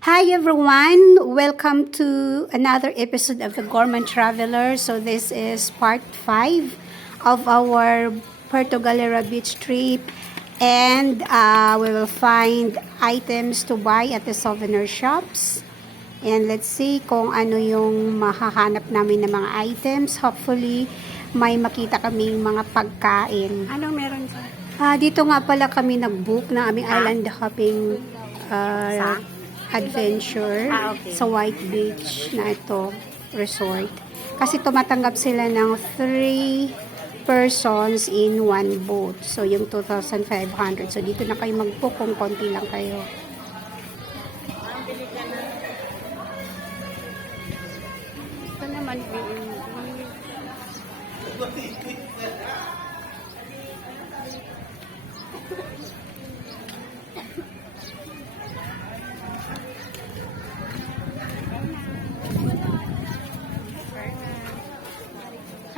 Hi everyone! Welcome to another episode of the Gourmand Traveler. So this is part 5 of our Puerto Galera beach trip, and we will find items to buy at the souvenir shops. And let's see kung ano yung mahahanap namin ng mga items. Hopefully, may makita kaming mga pagkain. Anong meron sa? Dito nga pala kami nag-book ng aming island hopping adventure Okay. sa White Beach na ito resort. Kasi tumatanggap sila ng 3 persons in one boat. So, yung 2,500. So, dito na kayo mag-book kung konti lang kayo. Ito naman,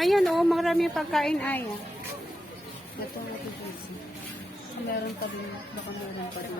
ayan o, marami pagkain ay. Ito natin kasi. Meron pa din, baka meron pa din.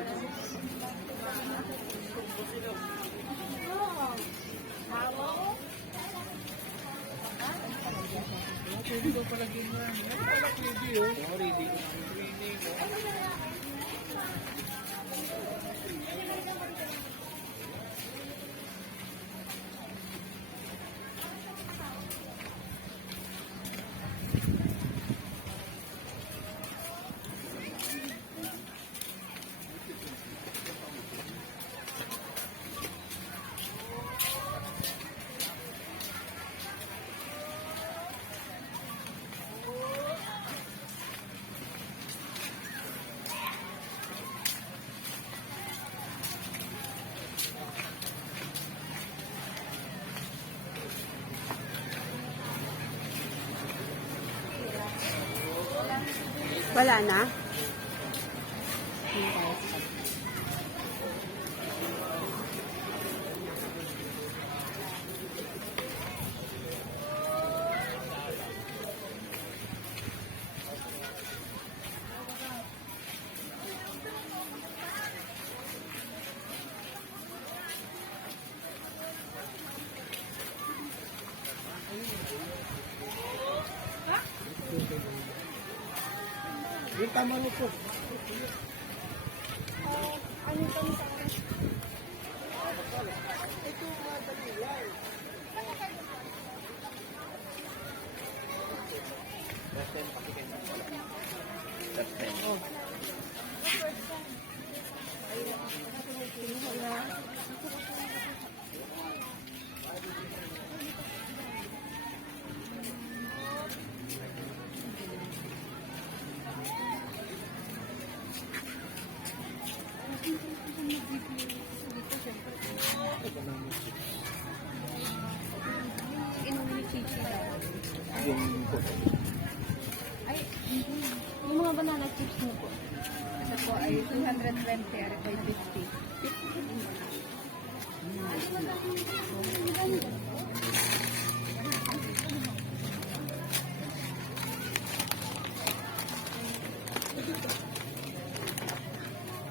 Wala na? Tama mo po. Ay, yung mga banana chips mo po. Ito po ay 220, ay 50.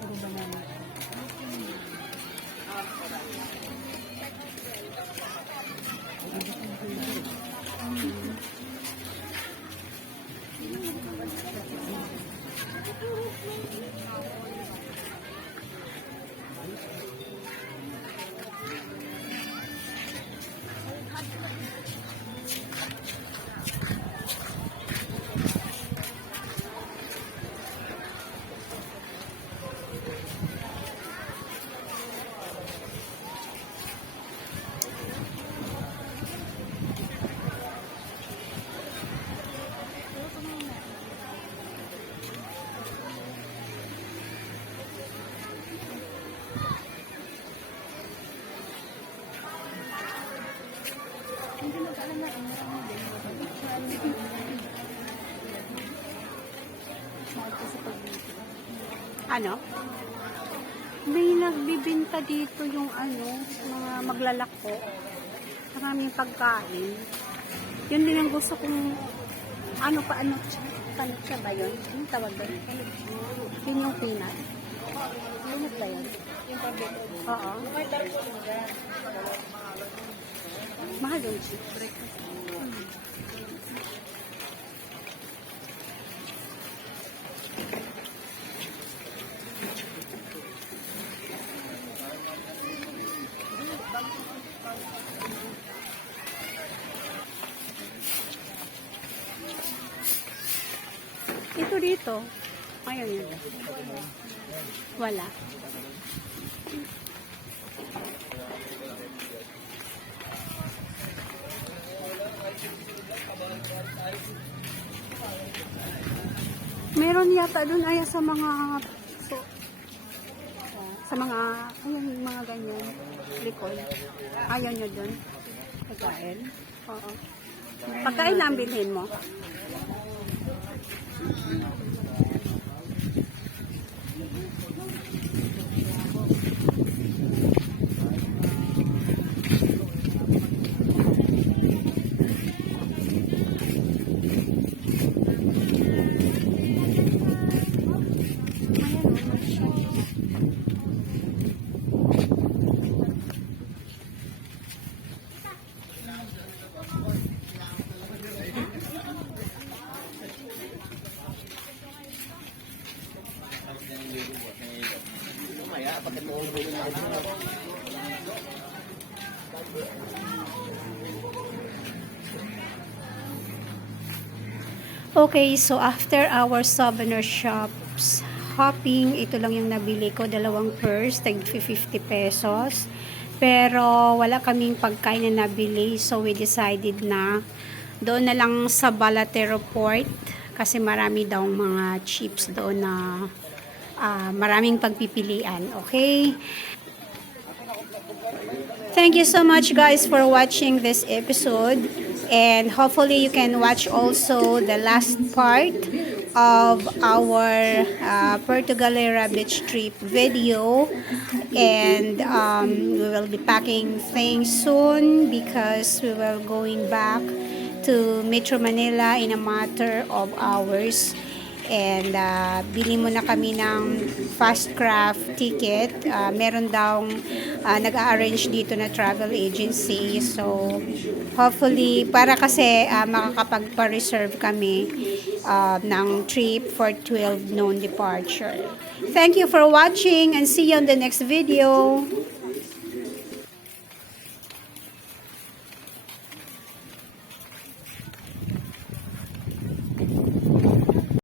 Puro banana. Ano? May nagbibinta dito yung mga maglalako. Maraming pagkain. Yun din ang gusto kong ano siya ba yun? Anong tawag ba yun? Yun yung peanut. Peanut ba yun? Yung pabilog. Oo. May tarpaulin dyan. Mahal yung chips. Ito dito. Ayun yun. Wala. Meron yata doon ay sa mga sa mga ayun mga ganyan likod. Ayaw nyo doon. Pagkain. Oo. Pagkain na ang bilhin mo. Okay, so after our souvenir shops hopping, ito lang yung nabili ko, dalawang purse, tag 50 pesos. Pero wala kaming pagkain na nabili, so we decided na doon na lang sa Balatero Port kasi marami daw mga chips doon na maraming pagpipilian. Okay? Thank you so much guys for watching this episode, and hopefully you can watch also the last part of our Puerto Galera beach trip video, and we will be packing things soon because we will going back to Metro Manila in a matter of hours. And bili muna kami ng fast craft ticket. Meron daw nag-arrange dito na travel agency. So hopefully para kasi makakapagpa-reserve kami ng trip for 12 noon departure. Thank you for watching and see you on the next video.